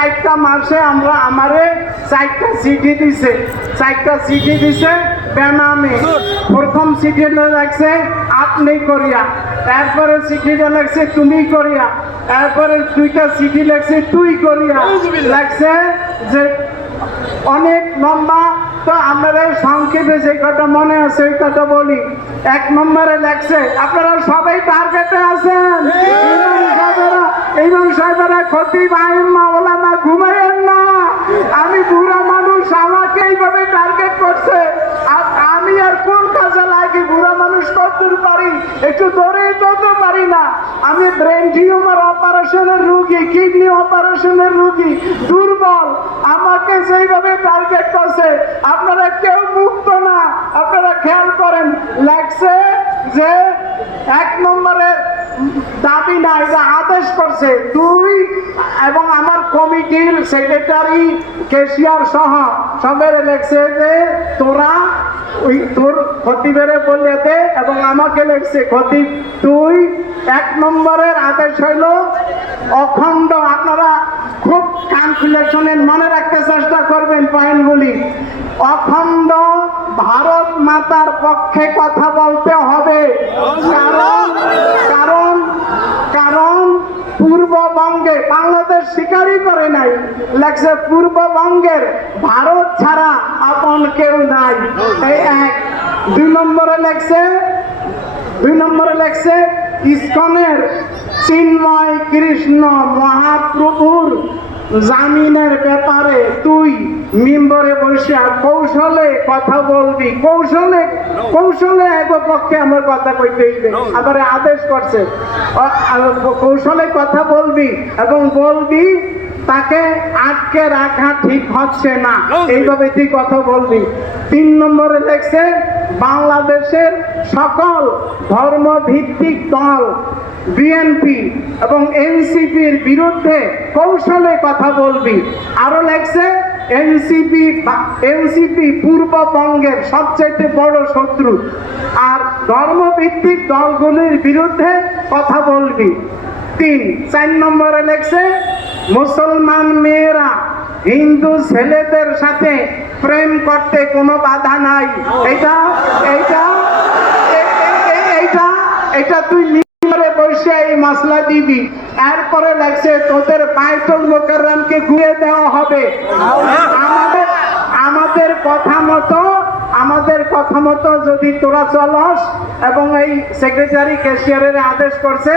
4টা মাসে আমরা আমারে 4টা চিঠি দিছে বেনামে। প্রথম চিঠিটা লাগছে আপনি করিয়া, তারপরে চিঠিটা লাগছে তুমি করিয়া, তারপরে 2টা চিঠি লাগছে তুই করিয়া, লাগছে যে অনেক লম্বা। তো আপনারা সংক্ষেপে যে কথা মনে আছে ওই কথা বলি। 1 নম্বরে লাগছে, আপনারা সবাই টার্গেটে আছেন, ইমাম সাহেবেরা খতিব আইম্মা ওলামা ঘুমাইয়েন না। আমি বুড়া মানুষ, আমাকে এইভাবে টার্গেট করছে। আর আমি আর কোন কাজে লাগি? বুড়া মানুষ কতদূর পারি, একটু দৌড়েই তো পারি না। আমি ব্রেন টিউমার অপারেশনের রুগী, কিডনি অপারেশনের রুগী, দুর্বল। আমাকে যেইভাবে টার্গেট করছে, আপনারা কেউ মুক্ত না। আপনারা খেয়াল করেন, লাগছে যে 1 নম্বরে দাবি না, এটা আদেশ করছে তুই এবং আমার কমিটির সেক্রেটারি কেশিয়ার সহ সবের লেখছে যে তোরা ওই তোর খতিবেরে বললে দে, এবং আমাকে লেখছে খতিব তুই। 1 নম্বরের আদেশ হইল অখণ্ড। আপনারা খুব কান খুলে শোনেন, মনে রাখতে চেষ্টা করবেন পয়েন্টগুলি। অখণ্ড ভারত মাতার পক্ষে কথা বলতে হবে। কারণ কারণ পূর্ববঙ্গে, বাংলাদেশ স্বীকারই করে নাই, লেখছে পূর্ববঙ্গের ভারত ছাড়া আপন কেউ নাই। এই 1। 2 নম্বরে লেখছে ইস্কনের চিন্ময় কৃষ্ণ মহাপ্রভুর জামিনের ব্যাপারে তুই মিম্বরে বসে কৌশলে কথা বলবি। কৌশলে এক পক্ষে আমার কথা কইতে হইবে, আবার আদেশ করছে কৌশলে কথা বলবি, এবং বলবি তাকে আটকে রাখা ঠিক হচ্ছে না, এইভাবে তুই কথা বলবি। 3 নম্বরে লেখছে বাংলাদেশের সকল ধর্মভিত্তিক দল বিএনপি এবং এনসিপির বিরুদ্ধে কৌশলে কথা বলবি। আরো লেখছে এনসিপি পূর্ববঙ্গের সবচেয়ে বড় শত্রু, আর ধর্মভিত্তিক দলগুলির বিরুদ্ধে কথা বলবি। 3। 4 নম্বরে লেখছে মুসলমান মেয়েরা হিন্দু ছেলেদের সাথে প্রেম করতে কোনো বাধা নাই। এটা তুই বসে এই মশলা দিবি। এরপরে লাগছে তোদের বাইতুল মুকাররমকে ঘুরে দেওয়া হবে। আমাদের কথা মতো যদি তোরা চলস, এবং এই সেক্রেটারি ক্যাশিয়ারের আদেশ করছে